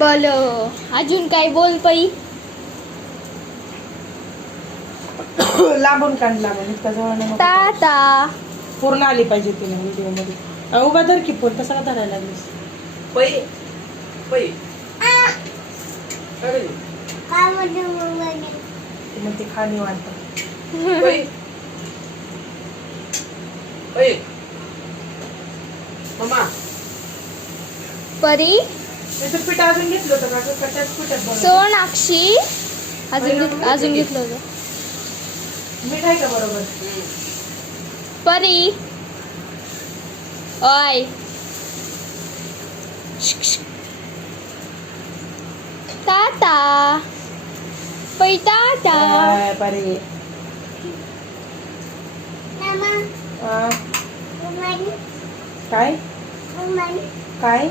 बोल अजून काय बोल पई. लांबून काढ लांबून इतका जवळ नको. ताता पूर्ण आली पाहिजे तिने व्हिडिओ मध्ये. उभा धर की फोन कसा धरायला लागलीस. पै पै मग ती खाणी वाटत. पै पै मम्मा परी त्याचं पीठ अजून घेतलं होतं का कशाच पिठात बनवलं? सोनाक्षी अजून घेतलं होतं. मीठ आहे का बरोबर. परी ओय ताता पै ताता परे काय काय